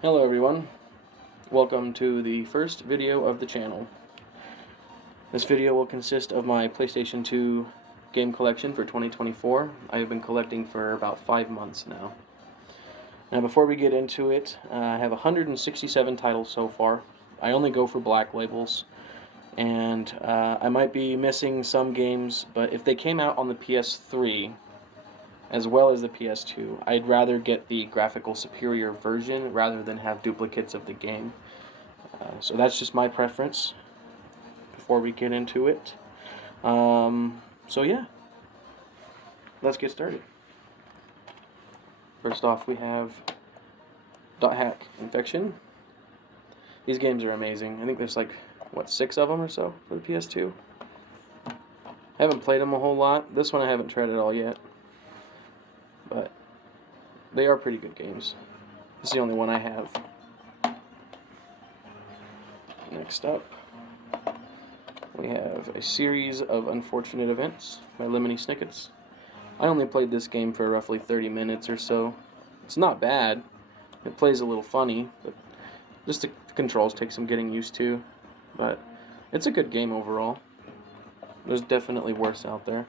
Hello everyone, welcome to the first video of the channel. This video will consist of my PlayStation 2 Game Collection for 2024. I have been collecting for about 5 months now. Now before we get into it, I have 167 titles so far. I only go for black labels, and I might be missing some games, but if they came out on the PS3, as well as the PS2, I'd rather get the graphical superior version rather than have duplicates of the game. So that's just my preference before we get into it. So yeah, let's get started. First off, we have Dot Hack Infection. These games are amazing. I think there's like, 6 of them or so for the PS2. I haven't played them a whole lot. This one I haven't tried at all yet. But they are pretty good games. This is the only one I have. Next up, we have A Series of Unfortunate Events by Lemony Snicket's. I only played this game for roughly 30 minutes or so. It's not bad. It plays a little funny, but just the controls take some getting used to. But it's a good game overall. There's definitely worse out there.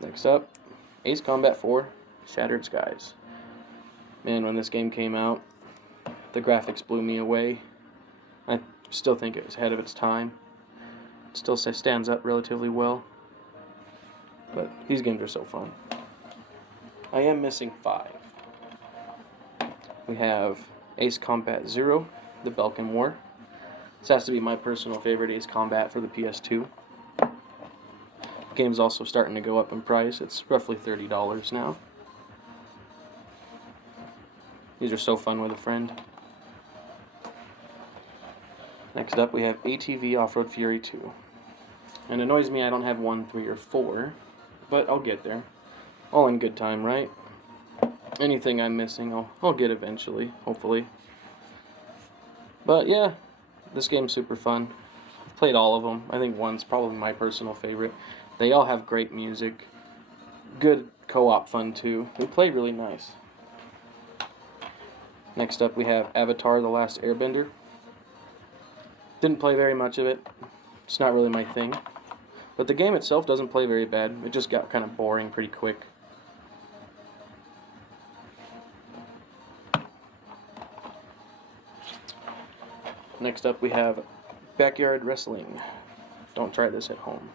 Next up, Ace Combat 4, Shattered Skies. Man, when this game came out, the graphics blew me away. I still think it was ahead of its time. It still stands up relatively well. But these games are so fun. I am missing 5. We have Ace Combat 0, The Balkan War. This has to be my personal favorite Ace Combat for the PS2. The game's also starting to go up in price. It's roughly $30 now. These are so fun with a friend. Next up, we have ATV Off-Road Fury 2. And it annoys me I don't have 1, 3, or 4, but I'll get there. All in good time, right? Anything I'm missing, I'll get eventually, hopefully. But yeah, this game's super fun. I've played all of them. I think one's probably my personal favorite. They all have great music. Good co-op fun too. They play really nice. Next up we have Avatar: The Last Airbender. Didn't play very much of it. It's not really my thing. But the game itself doesn't play very bad. It just got kind of boring pretty quick. Next up we have Backyard Wrestling. Don't try this at home.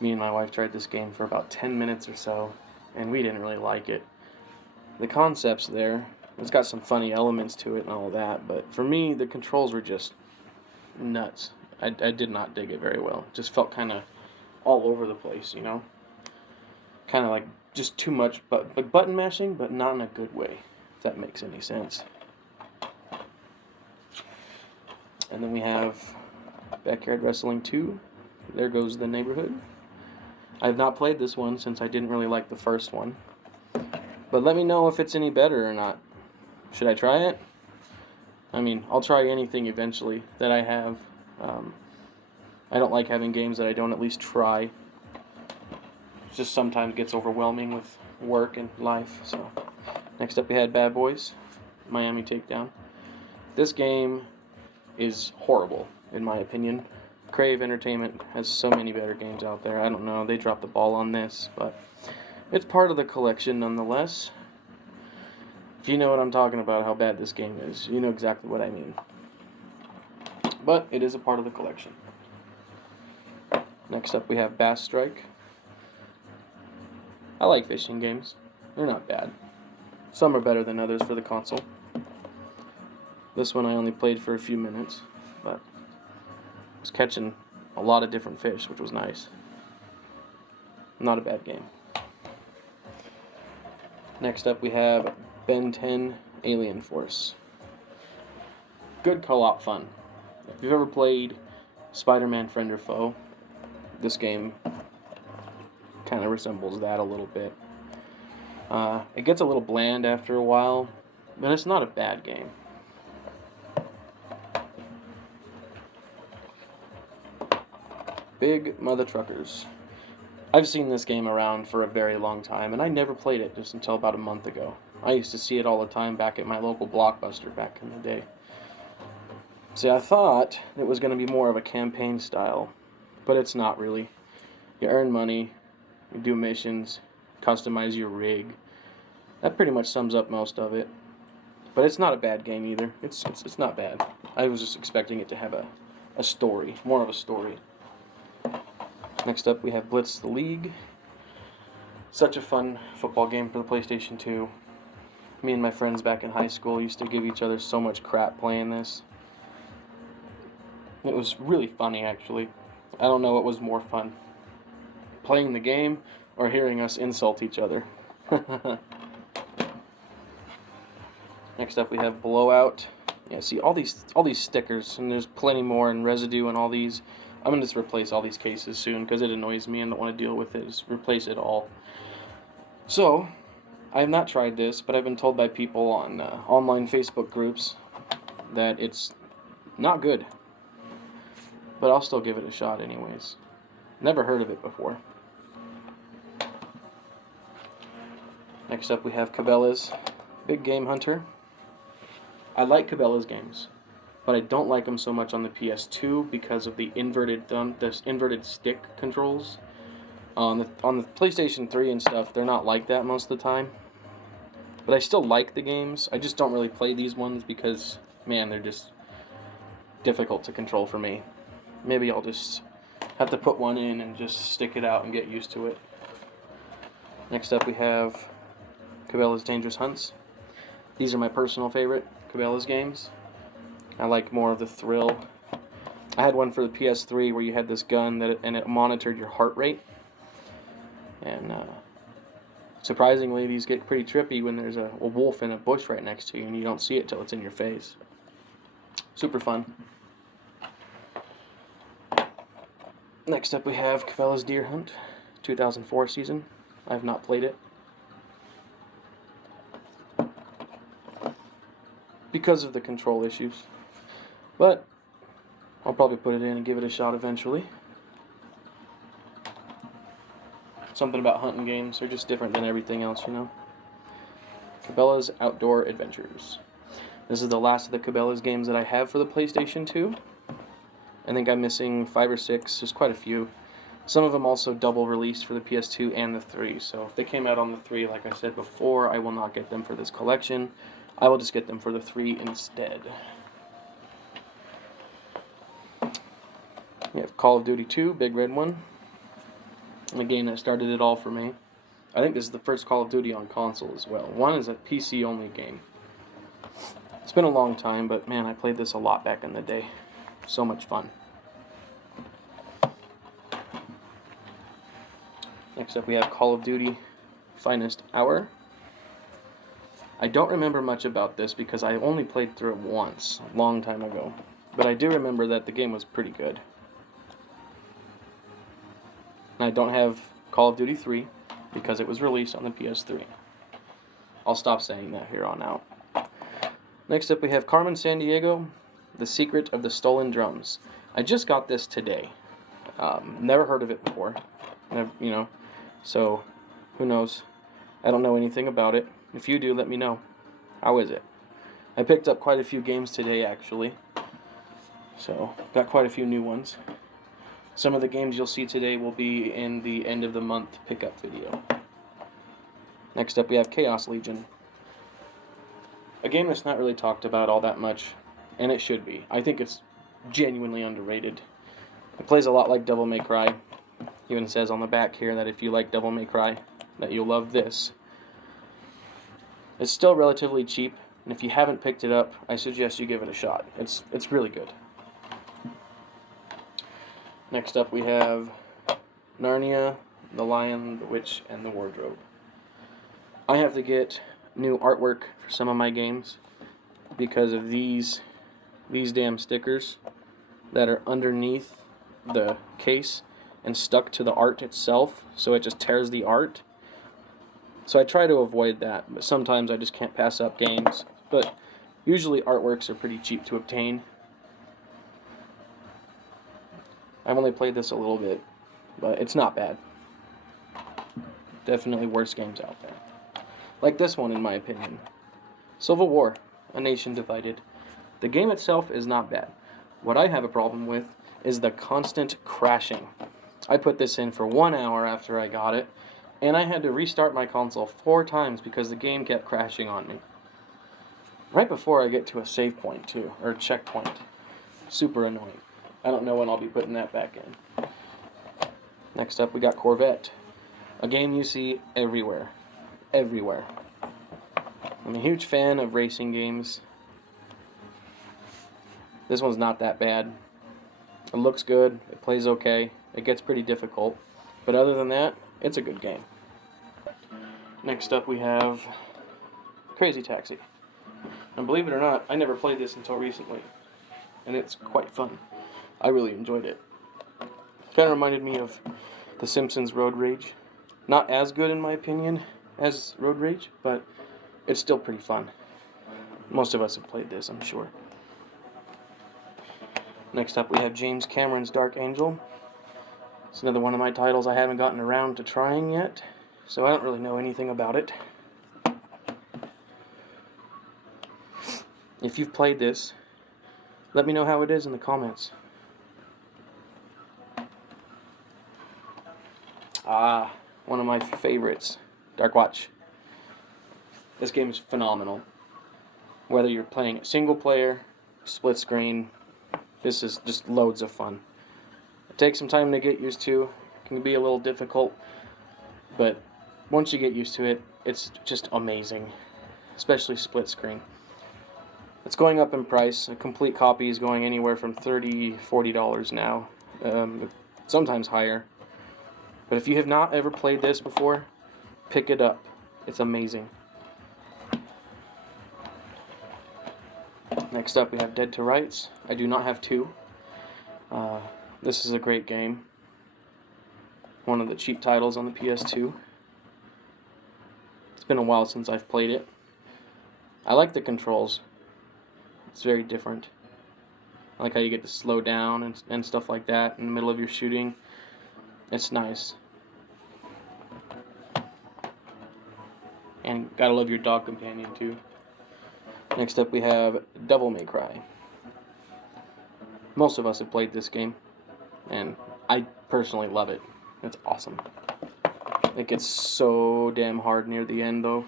Me and my wife tried this game for about 10 minutes or so, and we didn't really like it. The concept's there. It's got some funny elements to it and all that, but for me, the controls were just nuts. I did not dig it very well. It just felt kind of all over the place, you know? Kind of like just too much button mashing, but not in a good way, if that makes any sense. And then we have Backyard Wrestling 2. There Goes the Neighborhood. I have not played this one since I didn't really like the first one. But let me know if it's any better or not. Should I try it? I mean, I'll try anything eventually that I have. I don't like having games that I don't at least try. It just sometimes gets overwhelming with work and life. So, next up we had Bad Boys, Miami Takedown. This game is horrible, in my opinion. Crave Entertainment has so many better games out there. I don't know, they dropped the ball on this, but it's part of the collection nonetheless. If you know what I'm talking about, how bad this game is, you know exactly what I mean. But it is a part of the collection. Next up we have Bass Strike. I like fishing games. They're not bad. Some are better than others for the console. This one I only played for a few minutes, but I was catching a lot of different fish, which was nice. Not a bad game. Next up we have Ben 10 Alien Force. Good co-op fun. If you've ever played Spider-Man Friend or Foe, this game kind of resembles that a little bit. It gets a little bland after a while, but it's not a bad game. Big Mother Truckers. I've seen this game around for a very long time, and I never played it just until about a month ago. I used to see it all the time back at my local Blockbuster back in the day. See, I thought it was going to be more of a campaign style, but it's not really. You earn money, you do missions, customize your rig. That pretty much sums up most of it. But it's not a bad game either. It's not bad. I was just expecting it to have a story, more of a story. Next up we have Blitz the League. Such a fun football game for the PlayStation 2. Me and my friends back in high school used to give each other so much crap playing this. It was really funny, actually. I don't know what was more fun, playing the game or hearing us insult each other. Next up we have Blowout. Yeah, see all these stickers, and there's plenty more and residue and all these. I'm gonna just replace all these cases soon because it annoys me and don't want to deal with it. Just replace it all. So I have not tried this, but I've been told by people on online Facebook groups that it's not good. But I'll still give it a shot anyways. Never heard of it before. Next up we have Cabela's Big Game Hunter. I like Cabela's games, but I don't like them so much on the PS2 because of the inverted stick controls. On the PlayStation 3 and stuff, they're not like that most of the time. But I still like the games. I just don't really play these ones because, man, they're just difficult to control for me. Maybe I'll just have to put one in and just stick it out and get used to it. Next up we have Cabela's Dangerous Hunts. These are my personal favorite Cabela's games. I like more of the thrill. I had one for the PS3 where you had this gun and it monitored your heart rate. And surprisingly, these get pretty trippy when there's a wolf in a bush right next to you and you don't see it till it's in your face. Super fun. Next up we have Cabela's Deer Hunt, 2004 season. I have not played it because of the control issues, but I'll probably put it in and give it a shot eventually. Something about hunting games are just different than everything else, you know. Cabela's Outdoor Adventures. This is the last of the Cabela's games that I have for the PlayStation 2. I think I'm missing 5 or 6. There's quite a few. Some of them also double released for the PS2 and the 3. So if they came out on the 3, like I said before, I will not get them for this collection. I will just get them for the 3 instead. We have Call of Duty 2, Big Red One. The game that started it all for me. I think this is the first Call of Duty on console as well. One is a PC-only game. It's been a long time, but man, I played this a lot back in the day. So much fun. Next up we have Call of Duty Finest Hour. I don't remember much about this because I only played through it once, a long time ago. But I do remember that the game was pretty good. I don't have Call of Duty 3 because it was released on the PS3. I'll stop saying that here on out. Next up we have Carmen Sandiego, The Secret of the Stolen Drums. I just got this today. Never heard of it before. Never, so who knows? I don't know anything about it. If you do, let me know. How is it? I picked up quite a few games today, actually. So, got quite a few new ones. Some of the games you'll see today will be in the end of the month pickup video. Next up we have Chaos Legion. A game that's not really talked about all that much, and it should be. I think it's genuinely underrated. It plays a lot like Devil May Cry. Even says on the back here that if you like Devil May Cry, that you'll love this. It's still relatively cheap, and if you haven't picked it up, I suggest you give it a shot. It's really good. Next up we have Narnia, The Lion, the Witch, and the Wardrobe. I have to get new artwork for some of my games because of these damn stickers that are underneath the case and stuck to the art itself, so it just tears the art. So I try to avoid that, but sometimes I just can't pass up games. But usually artworks are pretty cheap to obtain. I've only played this a little bit, but it's not bad. definitely worse games out there. Like this one, in my opinion. Civil War, A Nation Divided. The game itself is not bad. What I have a problem with is the constant crashing. I put this in for 1 hour after I got it, and I had to restart my console 4 times because the game kept crashing on me. Right before I get to a save point, too, or checkpoint. Super annoying. I don't know when I'll be putting that back in. Next up, we got Corvette. A game you see everywhere. Everywhere. I'm a huge fan of racing games. This one's not that bad. It looks good. It plays okay. It gets pretty difficult. But other than that, it's a good game. Next up, we have Crazy Taxi. And believe it or not, I never played this until recently. And it's quite fun. I really enjoyed it. Kind of reminded me of The Simpsons Road Rage. Not as good, in my opinion, as Road Rage, but it's still pretty fun. Most of us have played this, I'm sure. Next up, we have James Cameron's Dark Angel. It's another one of my titles I haven't gotten around to trying yet, so I don't really know anything about it. If you've played this, let me know how it is in the comments. One of my favorites, Dark Watch. This game is phenomenal. Whether you're playing single player, split screen, this is just loads of fun. It takes some time to get used to. It can be a little difficult, but once you get used to it, it's just amazing. Especially split screen. It's going up in price. A complete copy is going anywhere from $30, $40 now. Sometimes higher. But if you have not ever played this before, pick it up. It's amazing. Next up, we have Dead to Rights. I do not have 2. This is a great game. One of the cheap titles on the PS2. It's been a while since I've played it. I like the controls. It's very different. I like how you get to slow down and stuff like that in the middle of your shooting. It's nice. And gotta love your dog companion too. Next up we have Devil May Cry. Most of us have played this game, and I personally love it. It's awesome. It gets so damn hard near the end though.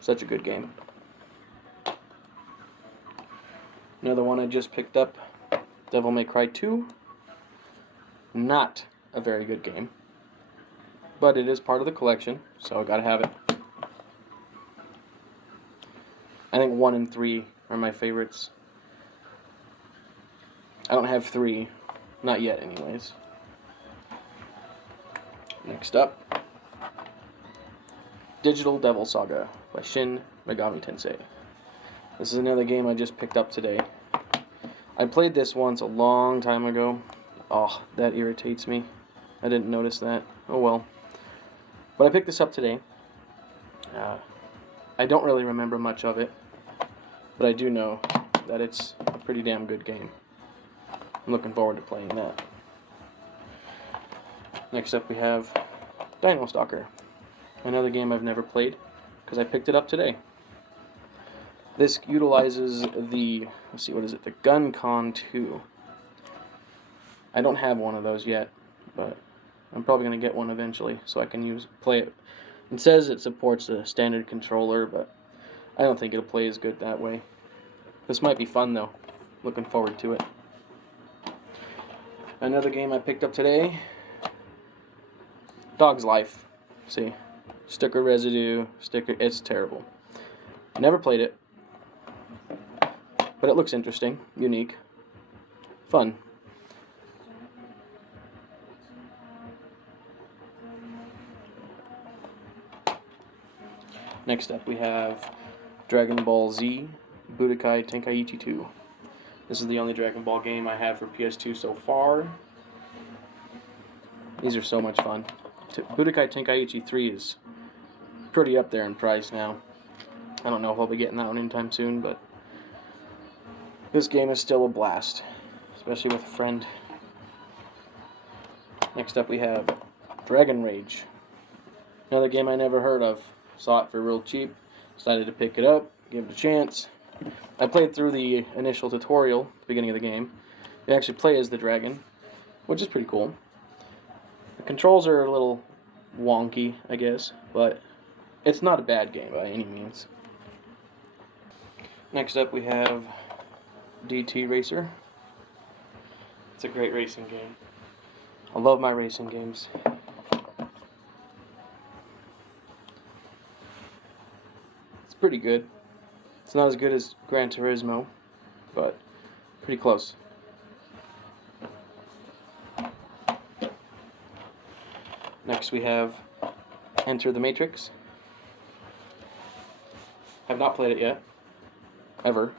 Such a good game. Another one I just picked up, Devil May Cry 2. Not a very good game, but it is part of the collection, so I gotta have it. I think 1 and 3 are my favorites. I don't have 3, not yet anyways. Next up, Digital Devil Saga by Shin Megami Tensei. This is another game I just picked up today. I played this once a long time ago. Oh, that irritates me. I didn't notice that. Oh well. But I picked this up today. I don't really remember much of it, but I do know that it's a pretty damn good game. I'm looking forward to playing that. Next up we have Dino Stalker. Another game I've never played, because I picked it up today. This utilizes the, let's see, what is it? The GunCon 2. I don't have one of those yet, but I'm probably going to get one eventually so I can play it. It says it supports a standard controller, but I don't think it'll play as good that way. This might be fun though. Looking forward to it. Another game I picked up today, Dog's Life. See, sticker residue, it's terrible. Never played it, but it looks interesting, unique, fun. Next up we have Dragon Ball Z Budokai Tenkaichi 2. This is the only Dragon Ball game I have for PS2 so far. These are so much fun. Budokai Tenkaichi 3 is pretty up there in price now. I don't know if I'll be getting that one anytime soon, but this game is still a blast, especially with a friend. Next up we have Dragon Rage. Another game I never heard of. Saw it for real cheap. Decided to pick it up, give it a chance. I played through the initial tutorial at the beginning of the game. You actually play as the dragon, which is pretty cool. The controls are a little wonky, I guess, but it's not a bad game by any means. Next up we have DT Racer. It's a great racing game. I love my racing games. It's pretty good. It's not as good as Gran Turismo, but pretty close. Next we have Enter the Matrix. Have not played it yet. Ever.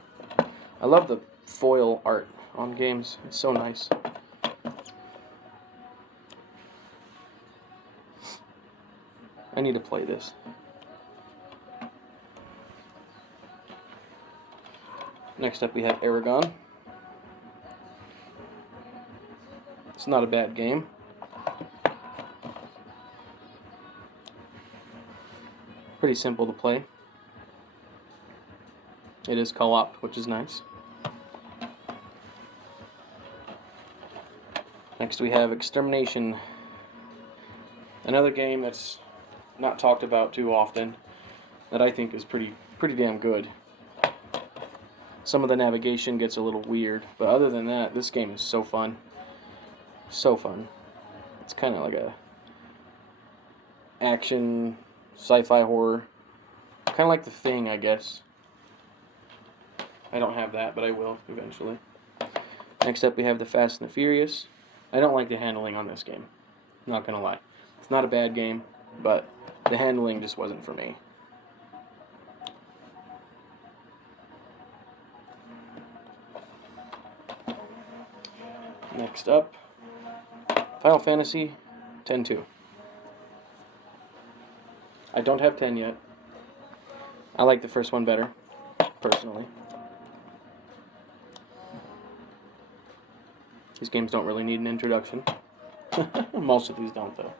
I love the foil art on games. It's so nice. I need to play this. Next up we have Aragon. It's not a bad game. Pretty simple to play. It is co-op, which is nice. Next we have Extermination. Another game that's not talked about too often that I think is pretty damn good. Some of the navigation gets a little weird, but other than that, this game is so fun. So fun. It's kind of like a action, sci-fi horror. Kind of like The Thing, I guess. I don't have that, but I will eventually. Next up we have the Fast and the Furious. I don't like the handling on this game. Not gonna lie. It's not a bad game, but the handling just wasn't for me. Next up, Final Fantasy X-2. I don't have 10 yet. I like the first one better, personally. These games don't really need an introduction. Most of these don't, though.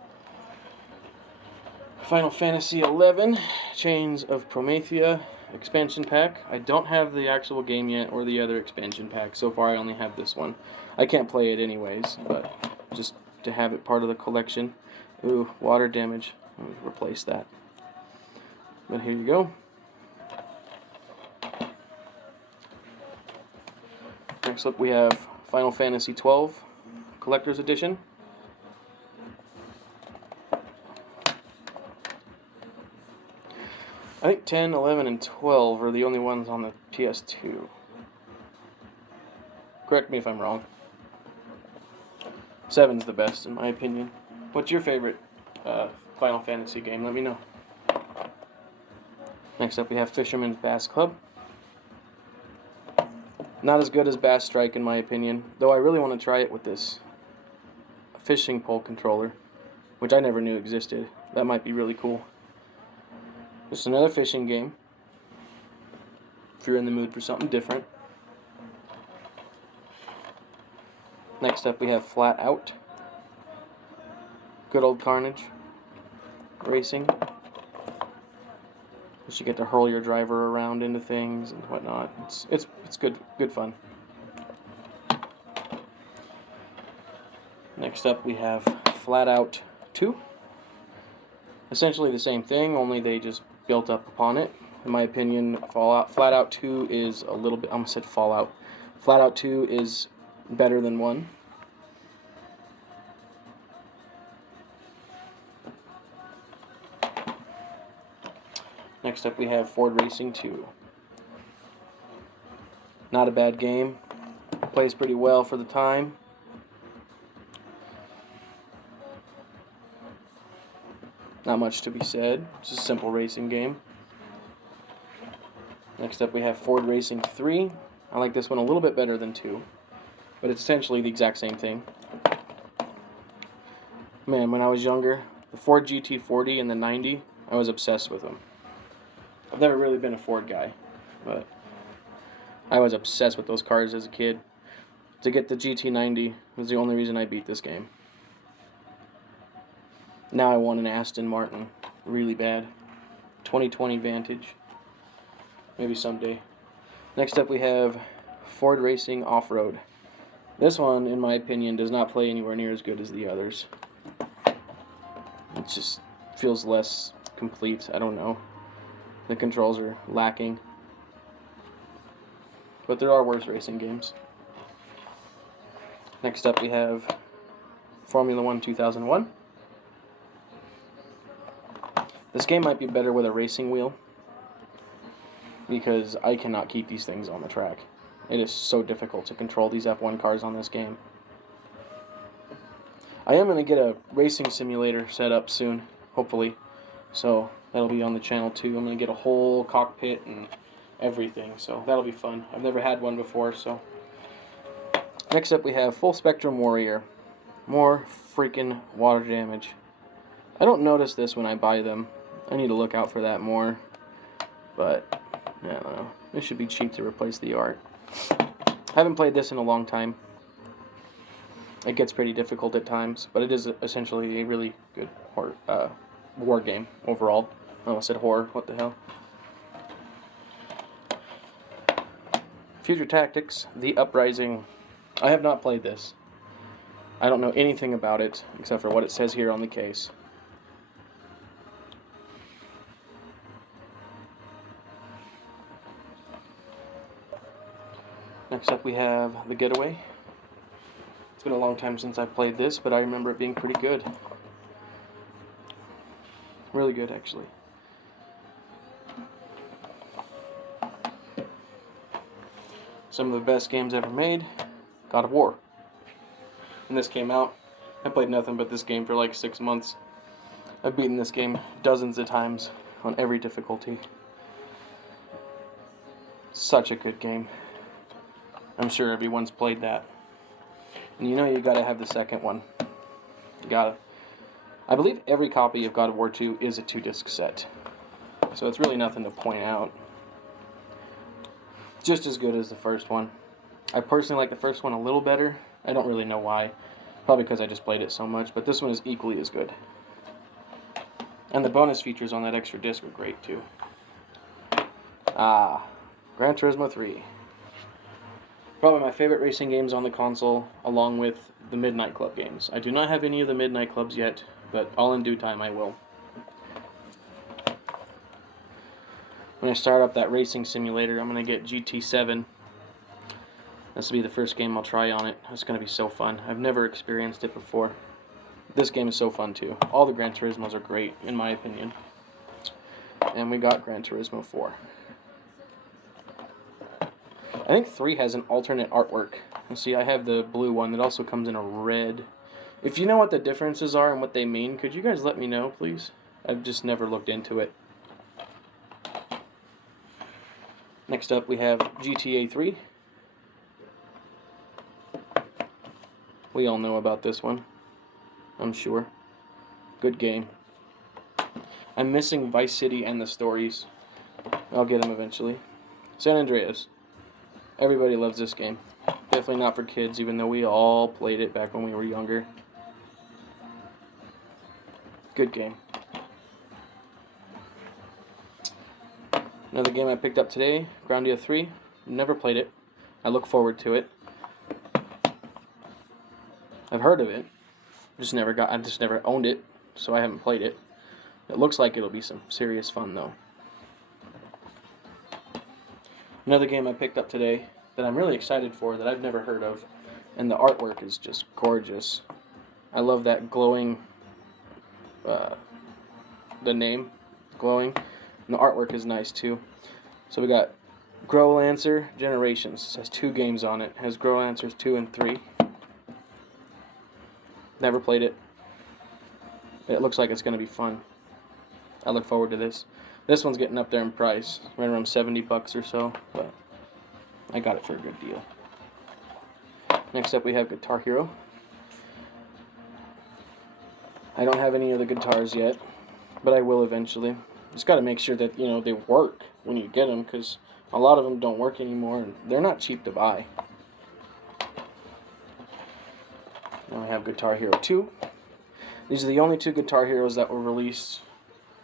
Final Fantasy XI, Chains of Promethea expansion pack. I don't have the actual game yet or the other expansion pack. So far I only have this one. I can't play it anyways, but just to have it part of the collection. Ooh, water damage. Let me replace that. But here you go. Next up we have Final Fantasy XII Collector's Edition. I think 10, 11, and 12 are the only ones on the PS2. Correct me if I'm wrong. 7's the best, in my opinion. What's your favorite Final Fantasy game? Let me know. Next up we have Fisherman's Bass Club. Not as good as Bass Strike, in my opinion, though I really want to try it with this fishing pole controller, which I never knew existed. That might be really cool. Just another fishing game, if you're in the mood for something different. Next up we have Flat Out. Good old Carnage racing. You get to hurl your driver around into things and whatnot. It's good fun. Next up we have Flat Out 2. Essentially the same thing, only they just built up upon it. In my opinion, Flat Out 2 is a little bit, I almost said Fallout. Flat Out 2 is better than 1. Next up we have Ford Racing 2. Not a bad game. Plays pretty well for the time. Not much to be said. It's a simple racing game. Next up we have Ford Racing 3. I like this one a little bit better than 2, but it's essentially the exact same thing. Man, when I was younger, the Ford GT40 and the 90, I was obsessed with them. I've never really been a Ford guy, but I was obsessed with those cars as a kid. To get the GT90 was the only reason I beat this game. Now I want an Aston Martin really bad. 2020 Vantage. Maybe someday. Next up we have Ford Racing Off-Road. This one, in my opinion, does not play anywhere near as good as the others. It just feels less complete. I don't know. The controls are lacking. But there are worse racing games. Next up we have Formula 1 2001. This game might be better with a racing wheel, because I cannot keep these things on the track. It is so difficult to control these F1 cars on this game. I am going to get a racing simulator set up soon, hopefully. So that'll be on the channel too. I'm going to get a whole cockpit and everything, so that'll be fun. I've never had one before, so. Next up we have Full Spectrum Warrior. More freaking water damage. I don't notice this when I buy them. I need to look out for that more. But, I don't know. This should be cheap to replace the art. I haven't played this in a long time. It gets pretty difficult at times, but it is essentially a really good war game overall. I almost said horror. What the hell? Future Tactics, The Uprising. I have not played this. I don't know anything about it except for what it says here on the case. Next up we have The Getaway. It's been a long time since I've played this, but I remember it being pretty good. Really good, actually. Some of the best games ever made. God of War. When this came out, I played nothing but this game for like 6 months. I've beaten this game dozens of times on every difficulty. Such a good game. I'm sure everyone's played that. And you know you gotta have the second one. You gotta. I believe every copy of God of War 2 is a 2-disc set. So it's really nothing to point out. Just as good as the first one. I personally like the first one a little better. I don't really know why. Probably because I just played it so much. But this one is equally as good. And the bonus features on that extra disc are great too. Gran Turismo 3. Probably my favorite racing games on the console, along with the Midnight Club games. I do not have any of the Midnight Clubs yet, but all in due time I will. When I start up that racing simulator, I'm going to get GT7. This will be the first game I'll try on it. It's going to be so fun. I've never experienced it before. This game is so fun too. All the Gran Turismos are great, in my opinion. And we got Gran Turismo 4. I think 3 has an alternate artwork. You see, I have the blue one that also comes in a red. If you know what the differences are and what they mean, could you guys let me know, please? I've just never looked into it. Next up, we have GTA 3. We all know about this one, I'm sure. Good game. I'm missing Vice City and the stories. I'll get them eventually. San Andreas. Everybody loves this game. Definitely not for kids, even though we all played it back when we were younger. Good game. Another game I picked up today, Groundia 3. Never played it. I look forward to it. I've heard of it. I just never owned it, so I haven't played it. It looks like it'll be some serious fun though. Another game I picked up today that I'm really excited for that I've never heard of, and the artwork is just gorgeous. I love that glowing, the name, glowing, and the artwork is nice too. So we got Growlancer Generations. It has 2 games on it. It has Growlancers 2 and 3. Never played it. It looks like it's going to be fun. I look forward to this. This one's getting up there in price, right around $70 or so, but I got it for a good deal. Next up we have Guitar Hero. I don't have any of the guitars yet, but I will eventually. Just got to make sure that, they work when you get them, because a lot of them don't work anymore, and they're not cheap to buy. Now I have Guitar Hero 2. These are the only 2 Guitar Heroes that were released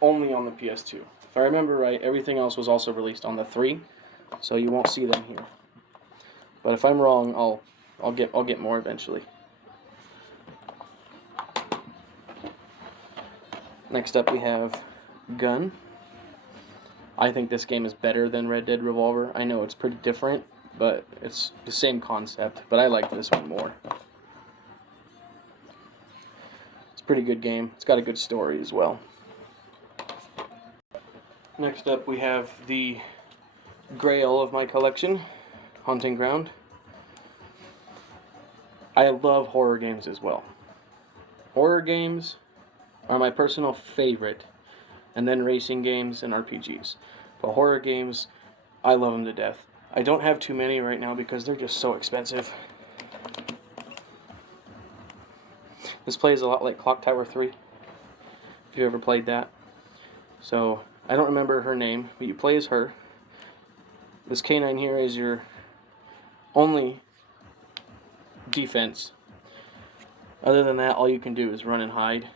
only on the PS2. If I remember right, everything else was also released on the 3, so you won't see them here. But if I'm wrong, I'll get more eventually. Next up we have Gun. I think this game is better than Red Dead Revolver. I know it's pretty different, but it's the same concept, but I like this one more. It's a pretty good game. It's got a good story as well. Next up we have the grail of my collection, Hunting Ground. I love horror games as well. Horror games are my personal favorite, and then racing games and RPGs. But horror games, I love them to death. I don't have too many right now because they're just so expensive. This plays a lot like Clock Tower 3, if you ever played that. So, I don't remember her name, but you play as her. This canine here is your only defense. Other than that, all you can do is run and hide,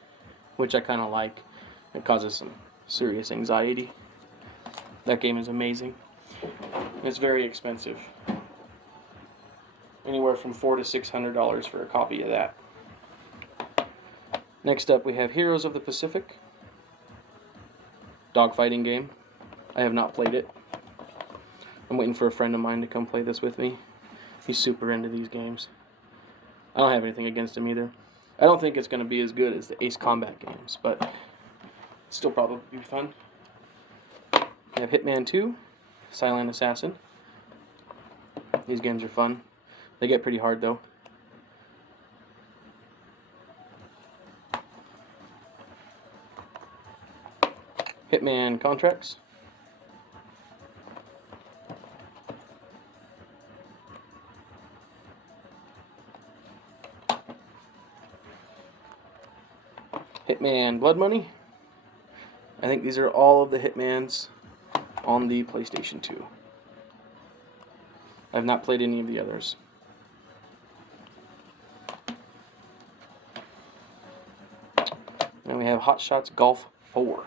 which I kind of like. It causes some serious anxiety. That game is amazing. It's very expensive. Anywhere from $400 to $600 for a copy of that. Next up we have Heroes of the Pacific. Dogfighting game. I have not played it. I'm waiting for a friend of mine to come play this with me. He's super into these games. I don't have anything against him either. I don't think it's going to be as good as the Ace Combat games, but it's still probably be fun. We have Hitman 2, Silent Assassin. These games are fun. They get pretty hard though. Hitman Contracts. Hitman Blood Money. I think these are all of the Hitmans on the PlayStation 2. I have not played any of the others. And we have Hot Shots Golf 4.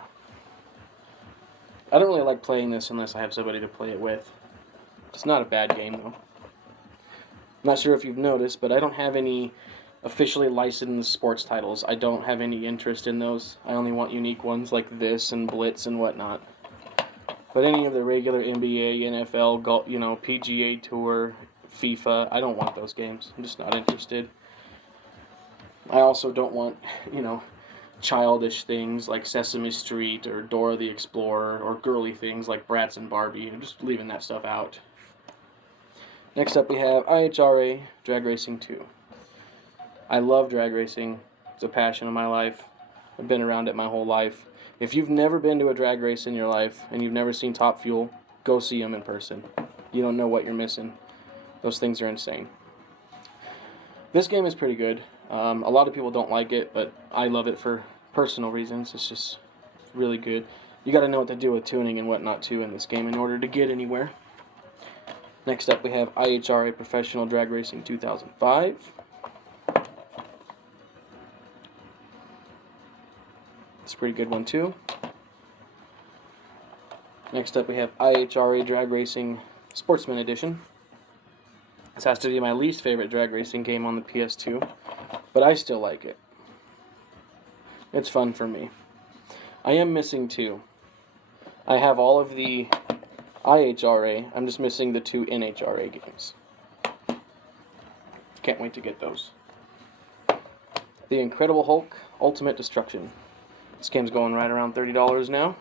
I don't really like playing this unless I have somebody to play it with. It's not a bad game though. I'm not sure if you've noticed, but I don't have any officially licensed sports titles. I don't have any interest in those. I only want unique ones like this and Blitz and whatnot. But any of the regular NBA, NFL, PGA Tour, FIFA, I don't want those games. I'm just not interested. I also don't want, childish things like Sesame Street or Dora the Explorer, or girly things like Bratz and Barbie. I'm just leaving that stuff out. Next up we have IHRA Drag Racing 2. I love drag racing. It's a passion of my life. I've been around it my whole life. If you've never been to a drag race in your life and you've never seen Top Fuel, go see them in person. You don't know what you're missing. Those things are insane. This game is pretty good. A lot of people don't like it, but I love it for personal reasons. It's just really good. You got to know what to do with tuning and whatnot too in this game in order to get anywhere. Next up we have IHRA Professional Drag Racing 2005. It's a pretty good one too. Next up we have IHRA Drag Racing Sportsman Edition. This has to be my least favorite drag racing game on the PS2, but I still like it. It's fun for me. I am missing 2. I have all of the IHRA, I'm just missing the 2 NHRA games. Can't wait to get those. The Incredible Hulk Ultimate Destruction. This game's going right around $30 now.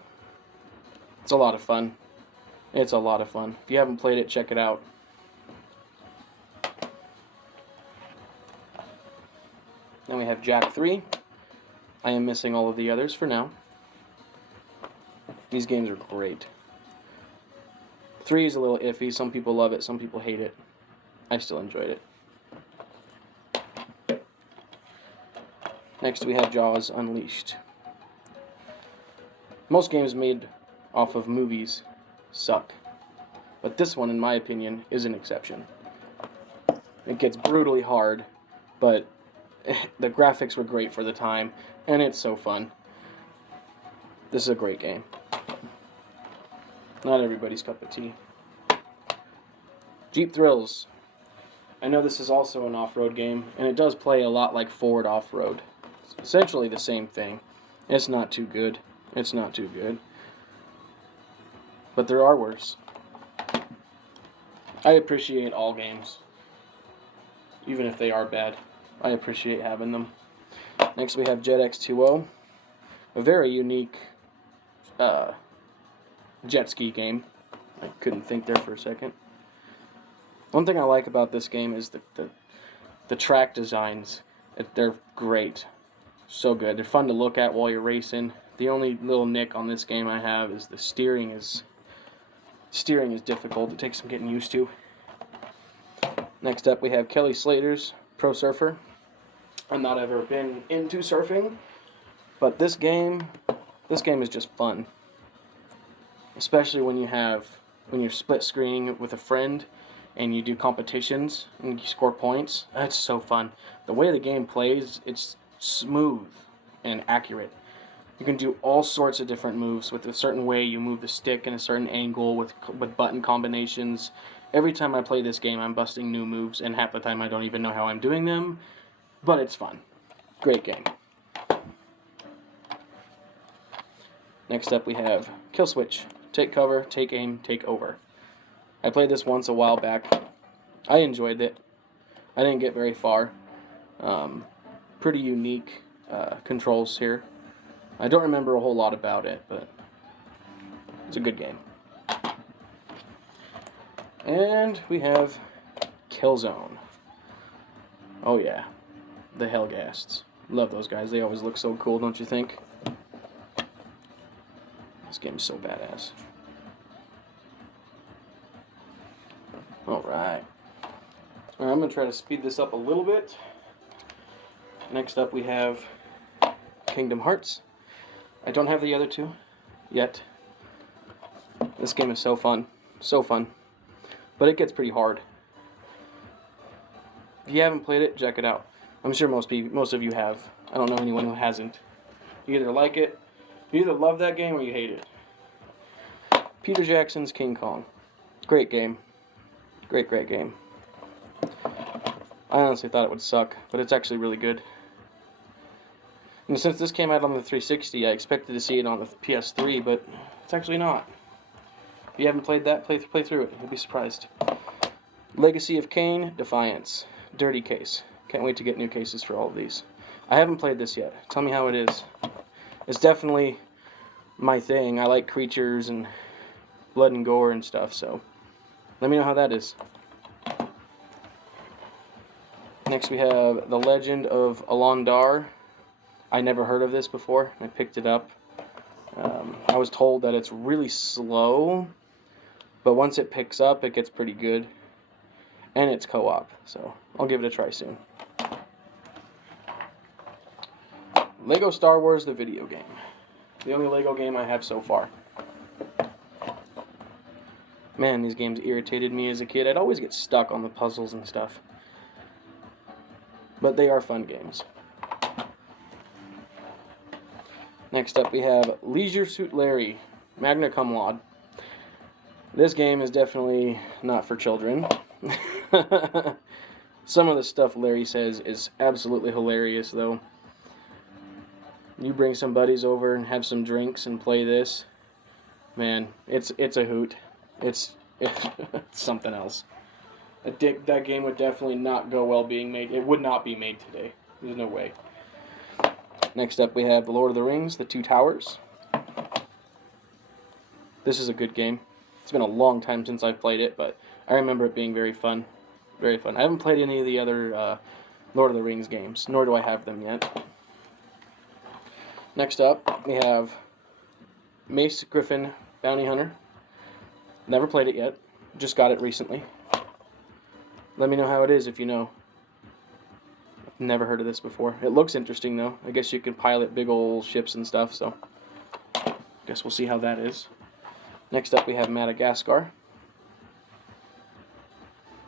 It's a lot of fun. It's a lot of fun. If you haven't played it, check it out. Then we have Jack 3. I am missing all of the others for now. These games are great. 3 is a little iffy. Some people love it, some people hate it. I still enjoyed it. Next we have Jaws Unleashed. Most games made off of movies suck, but this one, in my opinion, is an exception. It gets brutally hard, but the graphics were great for the time. and it's so fun. This is a great game. Not everybody's cup of tea. Jeep Thrills. I know this is also an off-road game, and it does play a lot like Ford Off-Road. It's essentially the same thing. It's not too good. It's not too good. But there are worse. I appreciate all games. Even if they are bad. I appreciate having them. Next we have Jet X2O. A very unique jet ski game. I couldn't think there for a second. One thing I like about this game is the track designs. They're great. So good. They're fun to look at while you're racing. The only little nick on this game I have is the steering is difficult. It takes some getting used to. Next up we have Kelly Slater's Pro Surfer. I've not ever been into surfing, but this game is just fun. Especially when you're split screening with a friend and you do competitions and you score points. That's so fun. The way the game plays, it's smooth and accurate. You can do all sorts of different moves with a certain way you move the stick in a certain angle with button combinations. Every time I play this game, I'm busting new moves, and half the time I don't even know how I'm doing them, but it's fun. Great game. Next up we have Kill Switch. Take cover, take aim, take over. I played this once a while back. I enjoyed it. I didn't get very far. Pretty unique controls here. I don't remember a whole lot about it, but it's a good game. And we have Killzone. Oh yeah, the Hellghasts. Love those guys. They always look so cool, don't you think? This game is so badass. Alright. I'm going to try to speed this up a little bit. Next up we have Kingdom Hearts. I don't have the other two yet. This game is so fun. So fun. But it gets pretty hard. If you haven't played it, check it out. I'm sure most of you have. I don't know anyone who hasn't. You either like it, you either love that game or you hate it. Peter Jackson's King Kong. Great game. Great game. I honestly thought it would suck, but it's actually really good. And since this came out on the 360, I expected to see it on the PS3, but it's actually not. If you haven't played that, play through it. You'll be surprised. Legacy of Kain, Defiance. Dirty Case. Can't wait to get new cases for all of these. I haven't played this yet. Tell me how it is. It's definitely my thing. I like creatures and blood and gore and stuff, so let me know how that is. Next we have The Legend of Alondar. I never heard of this before. I picked it up. I was told that it's really slow, but once it picks up, it gets pretty good. And it's co-op, so I'll give it a try soon. Lego Star Wars, the video game. The only Lego game I have so far. Man, these games irritated me as a kid. I'd always get stuck on the puzzles and stuff. But they are fun games. Next up we have Leisure Suit Larry, Magna Cum Laude. This game is definitely not for children. Some of the stuff Larry says is absolutely hilarious, though. You bring some buddies over and have some drinks and play this. Man, it's a hoot. It's something else. That game would definitely not go well being made. It would not be made today. There's no way. Next up we have The Lord of the Rings, The Two Towers. This is a good game. It's been a long time since I've played it, but I remember it being very fun. Very fun. I haven't played any of the other Lord of the Rings games, nor do I have them yet. Next up, we have Mace Griffin Bounty Hunter. Never played it yet. Just got it recently. Let me know how it is if you know. I've never heard of this before. It looks interesting, though. I guess you can pilot big old ships and stuff, so guess we'll see how that is. Next up, we have Madagascar.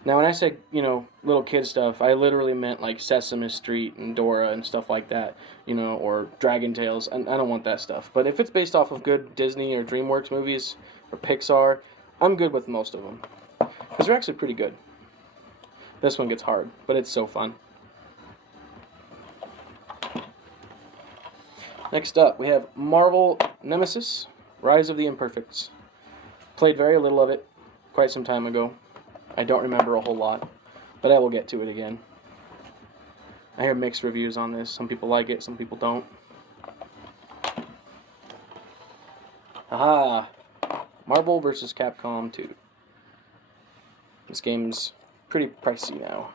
Now, when I say, you know, little kid stuff, I literally meant like Sesame Street and Dora and stuff like that, you know, or Dragon Tales, and I don't want that stuff. But if it's based off of good Disney or DreamWorks movies or Pixar, I'm good with most of them. Because they're actually pretty good. This one gets hard, but it's so fun. Next up, we have Marvel Nemesis, Rise of the Imperfects. Played very little of it quite some time ago. I don't remember a whole lot, but I will get to it again. I hear mixed reviews on this. Some people like it, some people don't. Aha! Marvel vs. Capcom 2. This game's pretty pricey now.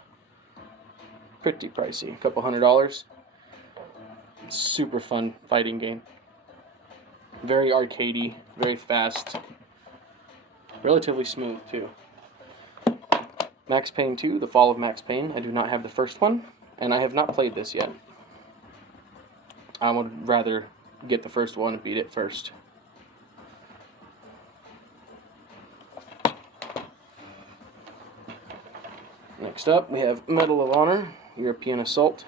Pretty pricey. A couple $100. Super fun fighting game. Very arcadey, very fast. Relatively smooth, too. Max Payne 2, The Fall of Max Payne. I do not have the first one, and I have not played this yet. I would rather get the first one and beat it first. Next up, we have Medal of Honor, European Assault.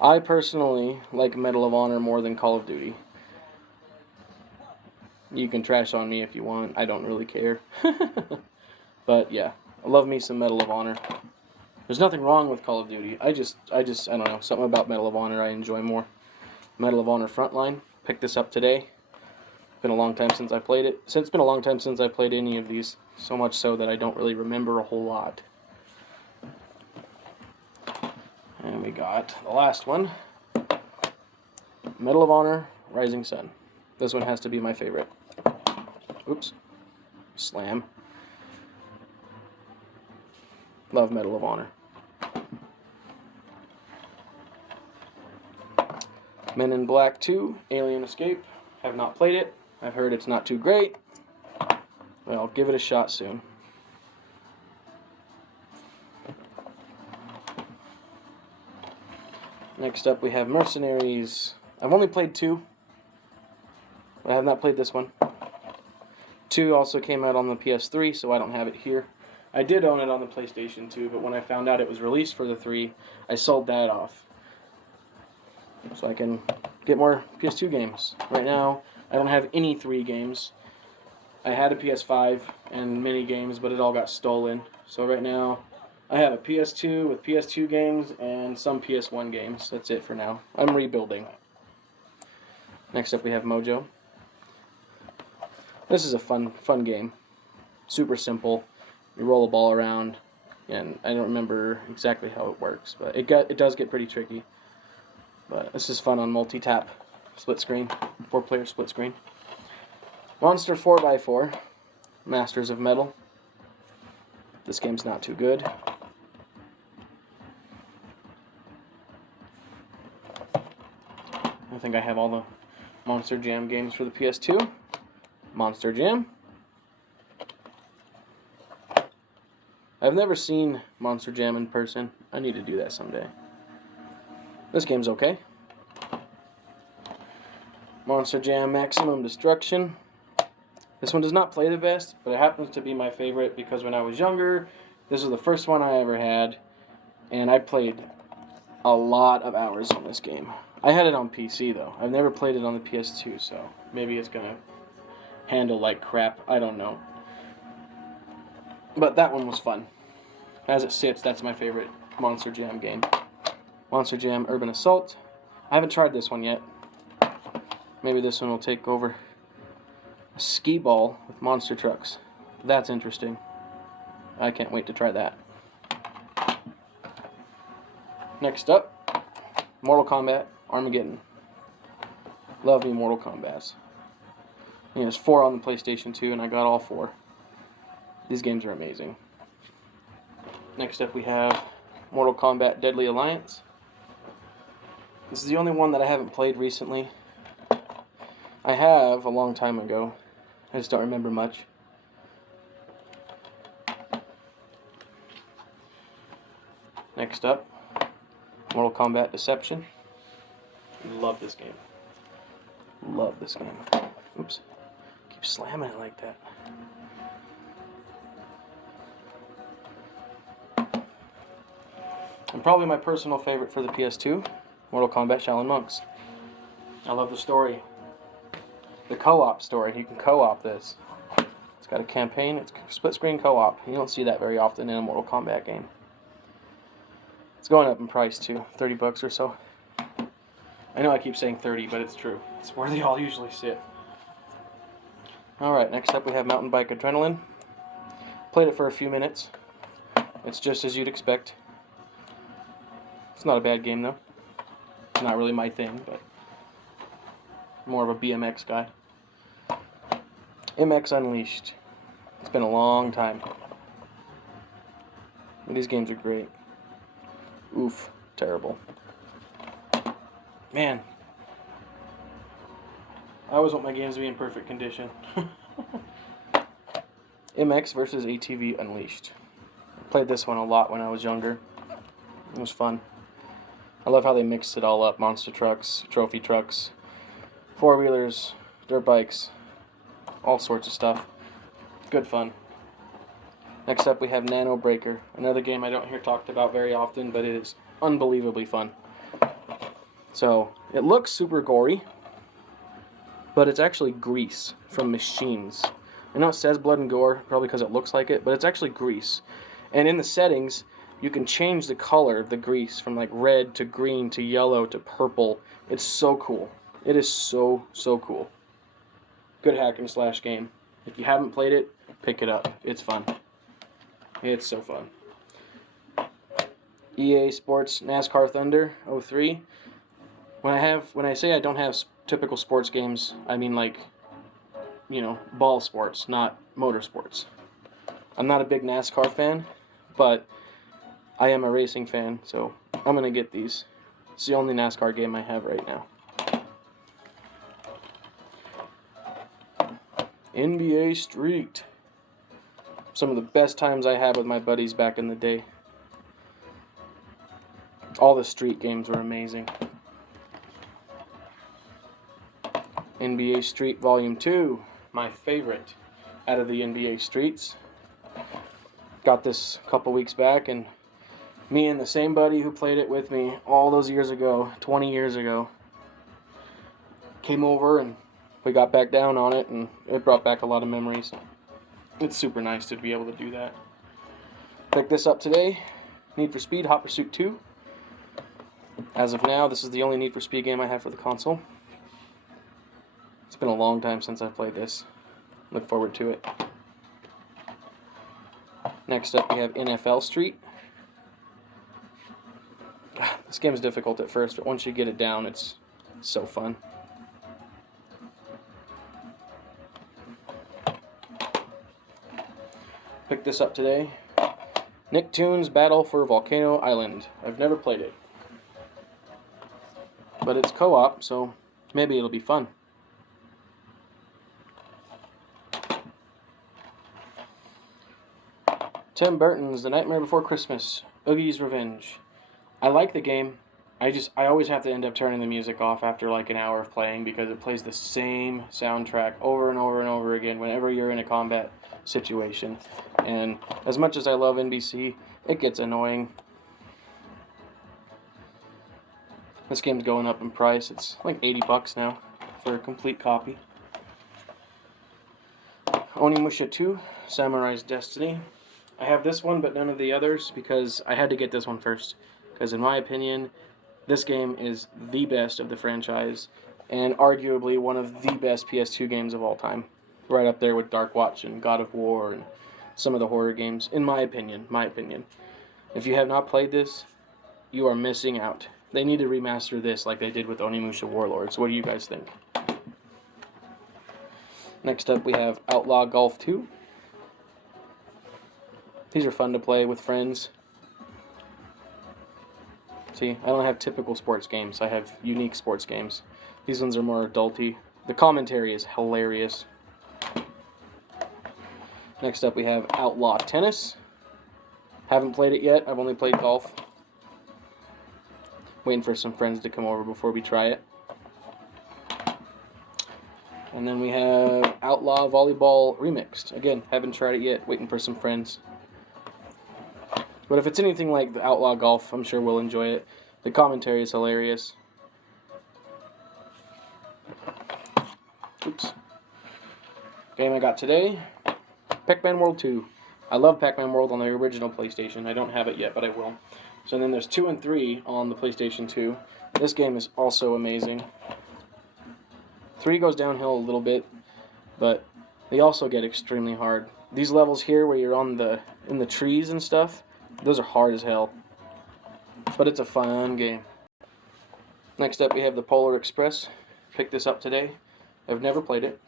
I personally like Medal of Honor more than Call of Duty. You can trash on me if you want. I don't really care. But yeah, I love me some Medal of Honor. There's nothing wrong with Call of Duty. I don't know. Something about Medal of Honor I enjoy more. Medal of Honor Frontline. Picked this up today. Been a long time since I played it. It's been a long time since I played any of these. So much so that I don't really remember a whole lot. And we got the last one. Medal of Honor Rising Sun. This one has to be my favorite. Oops. Slam. Love Medal of Honor. Men in Black 2, Alien Escape. Have not played it. I've heard it's not too great. But I'll give it a shot soon. Next up we have Mercenaries. I've only played 2. But I have not played this one. 2 also came out on the PS3, so I don't have it here. I did own it on the PlayStation 2, but when I found out it was released for the 3, I sold that off. So I can get more PS2 games. Right now, I don't have any 3 games. I had a PS5 and mini games, but it all got stolen. So right now, I have a PS2 with PS2 games and some PS1 games. That's it for now. I'm rebuilding. Next up we have Mojo. This is a fun game. Super simple. You roll a ball around, and I don't remember exactly how it works, but it does get pretty tricky. But this is fun on multi-tap, split screen, 4-player split screen. Monster 4x4, Masters of Metal. This game's not too good. I think I have all the Monster Jam games for the PS2. Monster Jam. I've never seen Monster Jam in person. I need to do that someday. This game's okay. Monster Jam Maximum Destruction. This one does not play the best, but it happens to be my favorite because when I was younger, this was the first one I ever had, and I played a lot of hours on this game. I had it on PC, though. I've never played it on the PS2, so maybe it's going to handle like crap. I don't know. But that one was fun. As it sits, that's my favorite Monster Jam game. Monster Jam Urban Assault. I haven't tried this one yet. Maybe this one will take over. A skee ball with monster trucks. That's interesting. I can't wait to try that. Next up, Mortal Kombat Armageddon. Love me Mortal Kombats. There's 4 on the PlayStation 2, and I got all 4. These games are amazing. Next up we have Mortal Kombat Deadly Alliance. This is the only one that I haven't played recently. I have a long time ago. I just don't remember much. Next up, Mortal Kombat Deception. Love this game. Love this game. Oops. Keep slamming it like that. And probably my personal favorite for the PS2, Mortal Kombat Shaolin Monks. I love the story. The co-op story. You can co-op this. It's got a campaign. It's split-screen co-op. You don't see that very often in a Mortal Kombat game. It's going up in price too, $30 or so. I know I keep saying 30, but it's true. It's where they all usually sit. Alright, next up we have Mountain Bike Adrenaline. Played it for a few minutes. It's just as you'd expect. It's not a bad game though. It's not really my thing, but more of a BMX guy. MX Unleashed. It's been a long time. These games are great. Oof, terrible. Man, I always want my games to be in perfect condition. MX versus ATV Unleashed. I played this one a lot when I was younger. It was fun. I love how they mixed it all up. Monster trucks, trophy trucks, four-wheelers, dirt bikes, all sorts of stuff. Good fun. Next up we have Nano Breaker. Another game I don't hear talked about very often, but it is unbelievably fun. So, it looks super gory, but it's actually grease from machines. I know it says blood and gore, probably because it looks like it, but it's actually grease. And in the settings, you can change the color of the grease from like red to green to yellow to purple. It's so cool. It is so, so cool. Good hack and slash game. If you haven't played it, pick it up. It's fun. It's so fun. EA Sports NASCAR Thunder 03. When I say I don't have typical sports games, I mean like, you know, ball sports, not motorsports. I'm not a big NASCAR fan, but I am a racing fan, so I'm going to get these. It's the only NASCAR game I have right now. NBA Street. Some of the best times I had with my buddies back in the day. All the Street games were amazing. NBA Street Volume 2, my favorite out of the NBA Streets. Got this a couple weeks back, and me and the same buddy who played it with me all those years ago, 20 years ago, came over and we got back down on it, and it brought back a lot of memories. It's super nice to be able to do that. Picked this up today, Need for Speed Hot Pursuit 2. As of now, this is the only Need for Speed game I have for the console. It's been a long time since I've played this. Look forward to it. Next up we have NFL Street. This game is difficult at first, but once you get it down, it's so fun. Picked this up today. Nicktoons Battle for Volcano Island. I've never played it, but it's co-op, so maybe it'll be fun. Tim Burton's The Nightmare Before Christmas, Oogie's Revenge. I like the game. I always have to end up turning the music off after like an hour of playing because it plays the same soundtrack over and over and over again whenever you're in a combat situation. And as much as I love NBC, it gets annoying. This game's going up in price. It's like $80 now for a complete copy. Onimusha 2, Samurai's Destiny. I have this one but none of the others because I had to get this one first. Because in my opinion, this game is the best of the franchise and arguably one of the best PS2 games of all time. Right up there with Dark Watch and God of War and some of the horror games, in my opinion. If you have not played this, you are missing out. They need to remaster this like they did with Onimusha Warlords. What do you guys think? Next up we have Outlaw Golf 2. These are fun to play with friends. See, I don't have typical sports games. I have unique sports games. These ones are more adulty. The commentary is hilarious. Next up we have Outlaw Tennis. Haven't played it yet. I've only played golf. Waiting for some friends to come over before we try it. And then we have Outlaw Volleyball Remixed. Again, haven't tried it yet. Waiting for some friends. But if it's anything like the Outlaw Golf, I'm sure we'll enjoy it. The commentary is hilarious. Oops. Game I got today, Pac-Man World 2. I love Pac-Man World on the original PlayStation. I don't have it yet, but I will. So then there's 2 and 3 on the PlayStation 2. This game is also amazing. 3 goes downhill a little bit, but they also get extremely hard. These levels here where you're in the trees and stuff, those are hard as hell. But it's a fun game. Next up we have the Polar Express. Picked this up today. I've never played it.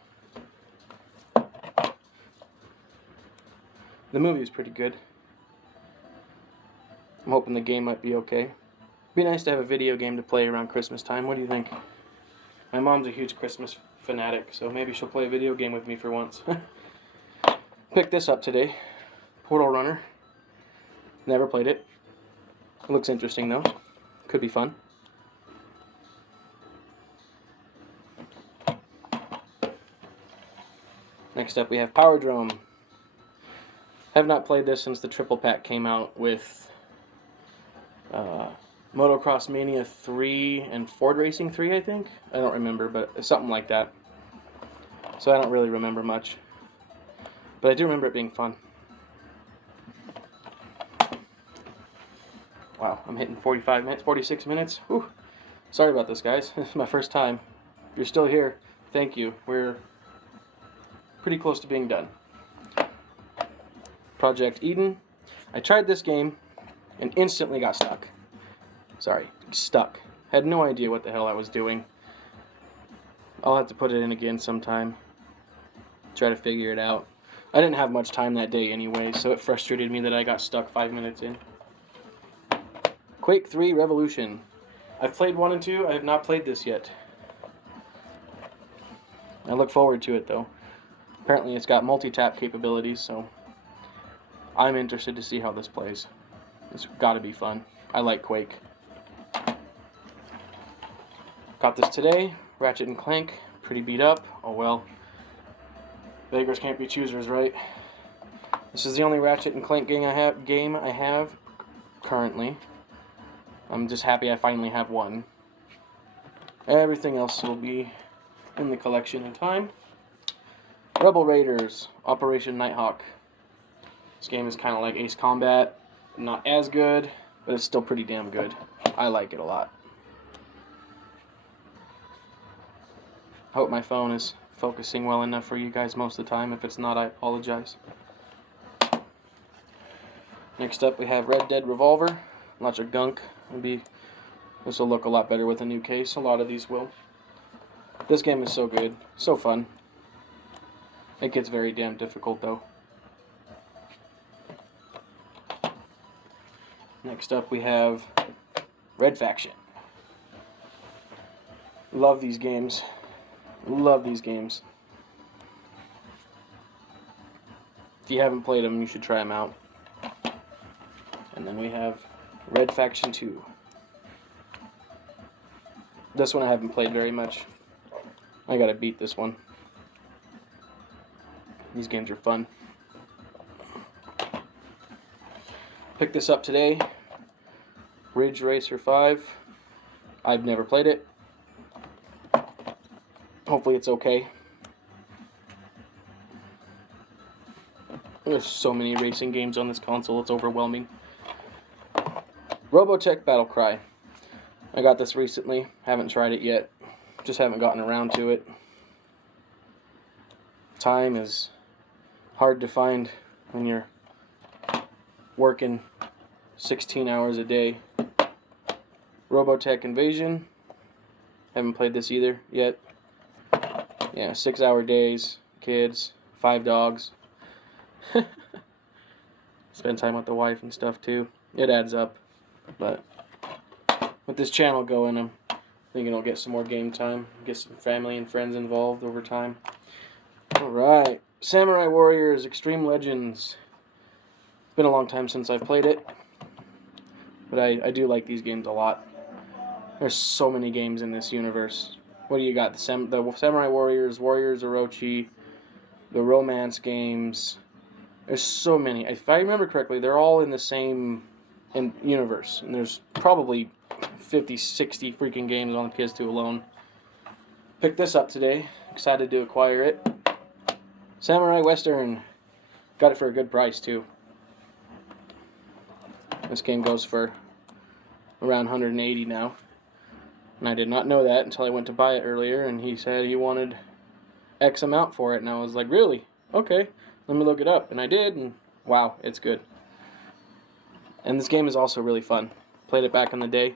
The movie is pretty good. I'm hoping the game might be okay. Be nice to have a video game to play around Christmas time. What do you think? My mom's a huge Christmas fanatic, so maybe she'll play a video game with me for once. Picked this up today. Portal Runner. Never played it. It looks interesting though. Could be fun. Next up we have Power Drum. Have not played this since the triple pack came out with Motocross Mania 3 and Ford Racing 3, I think. I don't remember, but it's something like that. So I don't really remember much. But I do remember it being fun. Wow, I'm hitting 45 minutes, 46 minutes. Whew. Sorry about this, guys. This is my first time. If you're still here, thank you. We're pretty close to being done. Project Eden. I tried this game and instantly got stuck. Stuck. Had no idea what the hell I was doing. I'll have to put it in again sometime. Try to figure it out. I didn't have much time that day anyway, so it frustrated me that I got stuck 5 minutes in. Quake 3 Revolution. I've played 1 and 2. I have not played this yet. I look forward to it though. Apparently it's got multi-tap capabilities, so I'm interested to see how this plays. It's gotta be fun. I like Quake. Got this today. Ratchet and Clank. Pretty beat up. Oh well. Beggars can't be choosers, right? This is the only Ratchet and Clank game I have currently. I'm just happy I finally have one. Everything else will be in the collection in time. Rebel Raiders, Operation Nighthawk. This game is kind of like Ace Combat. Not as good, but it's still pretty damn good. I like it a lot. I hope my phone is focusing well enough for you guys most of the time. If it's not, I apologize. Next up we have Red Dead Revolver. Lots of gunk. This will look a lot better with a new case. A lot of these will. This game is so good. So fun. It gets very damn difficult though. Next up we have Red Faction. Love these games. Love these games. If you haven't played them, you should try them out. And then we have Red Faction 2. This one I haven't played very much. I gotta beat this one. These games are fun. Picked this up today. Ridge Racer 5. I've never played it. Hopefully it's okay. There's so many racing games on this console, it's overwhelming. Robotech Battlecry. I got this recently. Haven't tried it yet. Just haven't gotten around to it. Time is hard to find when you're working 16 hours a day. Robotech Invasion. Haven't played this either yet. Yeah, 6-hour days, kids, 5 dogs. Spend time with the wife and stuff too. It adds up. But with this channel going, I'm thinking I'll get some more game time, get some family and friends involved over time. Alright, Samurai Warriors Extreme Legends. It's been a long time since I've played it, but I do like these games a lot. There's so many games in this universe. What do you got? The Samurai Warriors, Warriors Orochi, the romance games. There's so many. If I remember correctly, they're all in the same and universe. And there's probably 50, 60 freaking games on the PS2 alone. Picked this up today. Excited to acquire it. Samurai Western. Got it for a good price too. This game goes for around 180 now. And I did not know that until I went to buy it earlier, and he said he wanted X amount for it, and I was like, really? Okay, let me look it up. And I did, and wow, it's good. And this game is also really fun. Played it back in the day.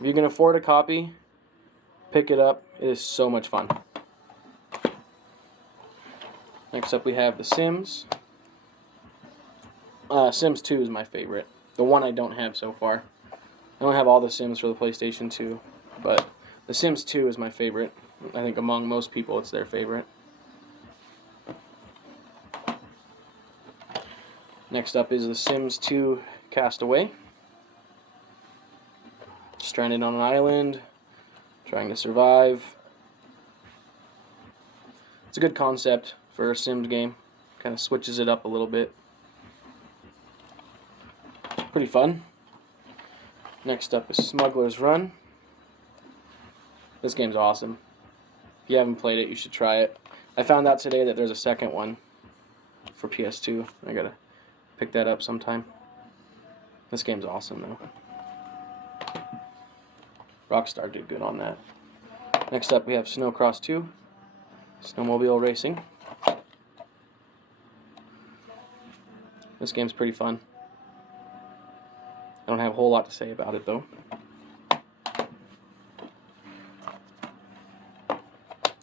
If you can afford a copy, pick it up. It is so much fun. Next up we have The Sims. Sims 2 is my favorite. The one I don't have so far. I don't have all the Sims for the PlayStation 2, but The Sims 2 is my favorite. I think among most people it's their favorite. Next up is The Sims 2 Castaway. Stranded on an island, trying to survive. It's a good concept for a Sims game. Kind of switches it up a little bit. Pretty fun. Next up is Smuggler's Run. This game's awesome. If you haven't played it, you should try it. I found out today that there's a second one for PS2. I gotta pick that up sometime. This game's awesome though. Rockstar did good on that. Next up we have Snowcross 2. Snowmobile racing. This game's pretty fun. I don't have a whole lot to say about it though.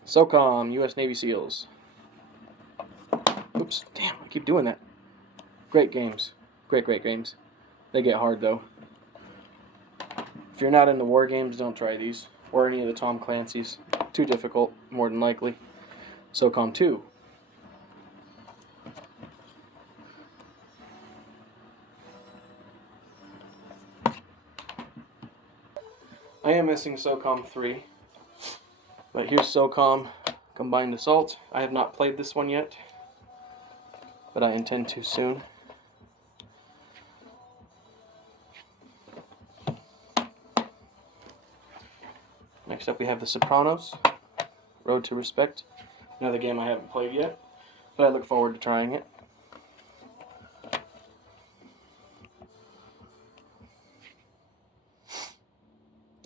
SOCOM, U.S. Navy SEALs. Oops, damn, I keep doing that. Great games. Great games. They get hard though. If you're not into war games, don't try these. Or any of the Tom Clancy's. Too difficult, more than likely. SOCOM 2. I am missing SOCOM 3. But here's SOCOM Combined Assault. I have not played this one yet, but I intend to soon. Next up we have The Sopranos, Road to Respect. Another game I haven't played yet, but I look forward to trying it.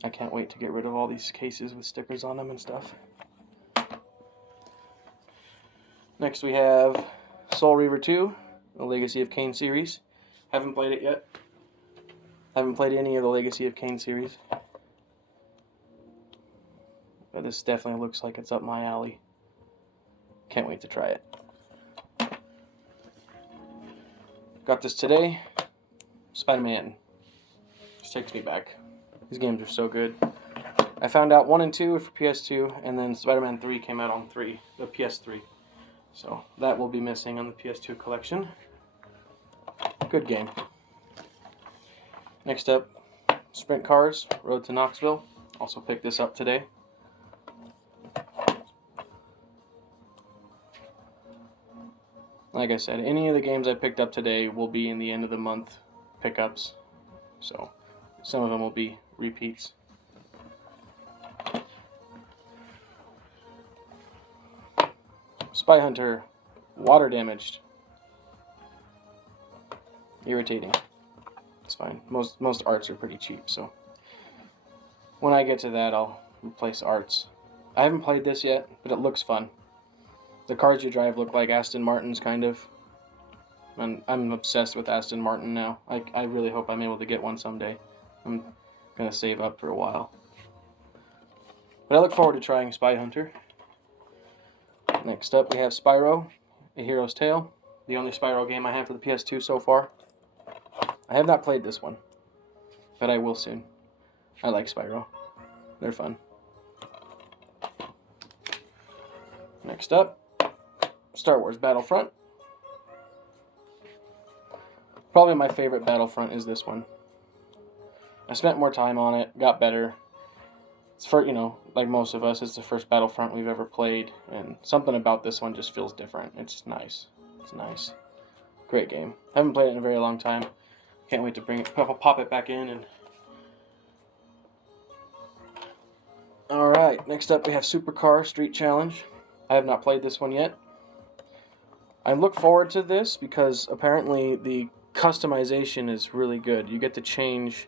I can't wait to get rid of all these cases with stickers on them and stuff. Next we have Soul Reaver 2, the Legacy of Kain series. Haven't played it yet. Haven't played any of the Legacy of Kain series. But this definitely looks like it's up my alley. Can't wait to try it. Got this today. Spider-Man. Just takes me back. These games are so good. I found out 1 and 2 are for PS2, and then Spider-Man 3 came out on the PS3. So that will be missing on the PS2 collection. Good game. Next up, Sprint Cars, Road to Knoxville. Also picked this up today. Like I said, any of the games I picked up today will be in the end of the month pickups. So some of them will be repeats. Spy Hunter, water damaged. Irritating. It's fine. Most arts are pretty cheap, so when I get to that, I'll replace arts. I haven't played this yet, but it looks fun. The cars you drive look like Aston Martins, kind of. And I'm obsessed with Aston Martin now. I really hope I'm able to get one someday. I'm gonna save up for a while. But I look forward to trying Spy Hunter. Next up we have Spyro, A Hero's Tale. The only Spyro game I have for the PS2 so far. I have not played this one, but I will soon. I like Spyro. They're fun. Next up, Star Wars Battlefront. Probably my favorite Battlefront is this one. I spent more time on it, got better. It's for, like most of us, it's the first Battlefront we've ever played, and something about this one just feels different. It's nice. It's nice. Great game. Haven't played it in a very long time. Can't wait to pop it back in. And alright, next up we have Supercar Street Challenge. I have not played this one yet. I look forward to this because apparently the customization is really good. You get to change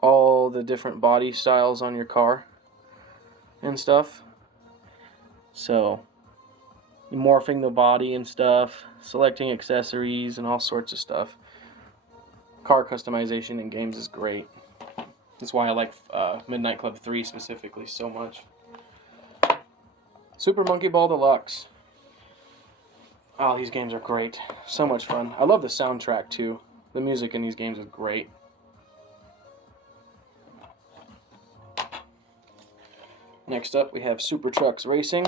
all the different body styles on your car and stuff. So, morphing the body and stuff, selecting accessories and all sorts of stuff. Car customization in games is great. That's why I like Midnight Club 3 specifically so much. Super Monkey Ball Deluxe. Oh, these games are great. So much fun. I love the soundtrack too. The music in these games is great. Next up we have Super Trucks Racing.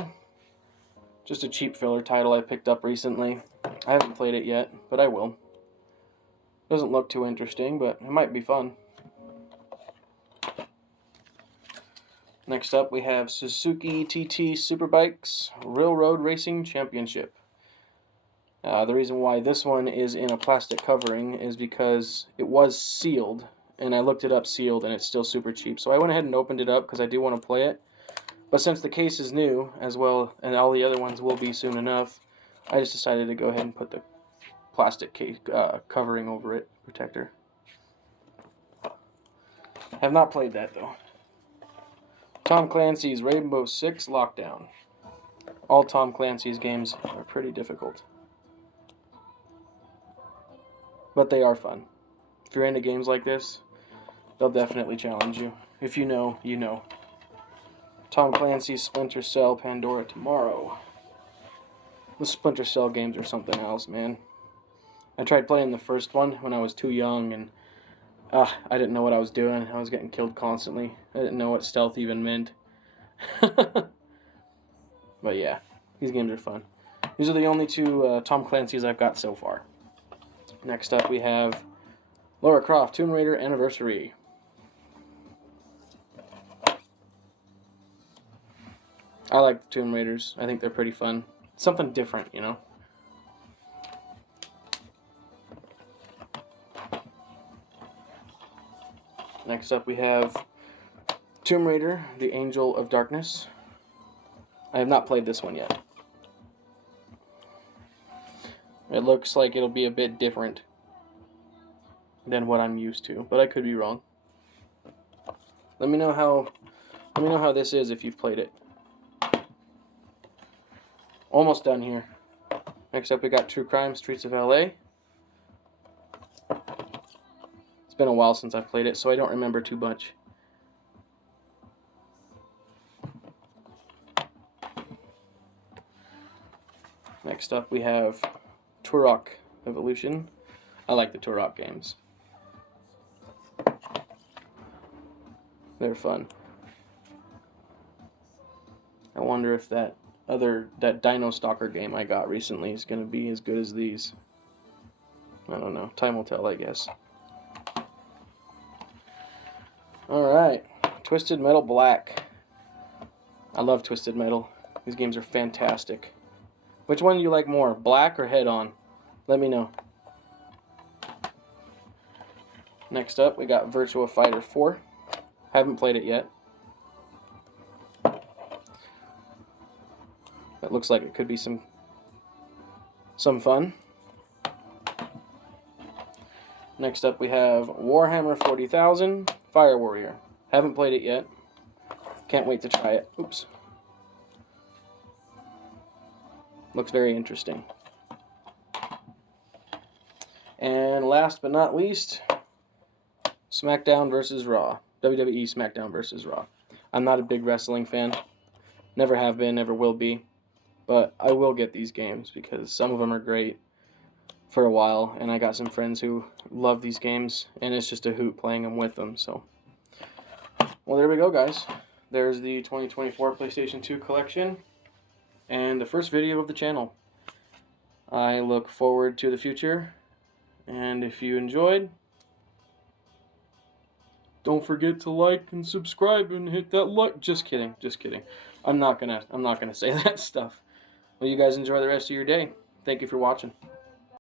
Just a cheap filler title I picked up recently. I haven't played it yet, but I will. Doesn't look too interesting, but it might be fun. Next up we have Suzuki TT Superbikes Railroad Racing Championship. The reason why this one is in a plastic covering is because it was sealed, and I looked it up sealed, and it's still super cheap. So I went ahead and opened it up because I do want to play it. But since the case is new as well, and all the other ones will be soon enough, I just decided to go ahead and put the plastic case covering over it, protector. Have not played that though. Tom Clancy's Rainbow Six Lockdown. All Tom Clancy's games are pretty difficult, but they are fun. If you're into games like this, they'll definitely challenge you. If you know, you know. Tom Clancy's Splinter Cell Pandora Tomorrow. The Splinter Cell games are something else, man. I tried playing the first one when I was too young, and I didn't know what I was doing. I was getting killed constantly. I didn't know what stealth even meant. But yeah, these games are fun. These are the only two Tom Clancy's I've got so far. Next up we have Lara Croft Tomb Raider Anniversary. I like the Tomb Raiders. I think they're pretty fun. Something different, you know? Next up we have Tomb Raider, The Angel of Darkness. I have not played this one yet. It looks like it'll be a bit different than what I'm used to, but I could be wrong. Let me know how this is if you've played it. Almost done here. Next up we got True Crime Streets of LA. It's been a while since I've played it, so I don't remember too much. Next up we have Turok Evolution. I like the Turok games. They're fun. I wonder if that Dino Stalker game I got recently is going to be as good as these. I don't know. Time will tell, I guess. Alright. Twisted Metal Black. I love Twisted Metal. These games are fantastic. Which one do you like more, Black or Head On? Let me know. Next up, we got Virtua Fighter 4. Haven't played it yet. It looks like it could be some fun. Next up we have Warhammer 40,000 Fire Warrior. Haven't played it yet. Can't wait to try it. Oops. Looks very interesting. And last but not least, SmackDown vs. Raw. WWE SmackDown vs. Raw. I'm not a big wrestling fan. Never have been, never will be. But I will get these games because some of them are great for a while, and I got some friends who love these games, and it's just a hoot playing them with them. So, well, there we go, guys. There's the 2024 PlayStation 2 collection and the first video of the channel. I look forward to the future, and if you enjoyed, don't forget to like and subscribe and hit that like. Just kidding. I'm not gonna say that stuff. Well, you guys enjoy the rest of your day. Thank you for watching.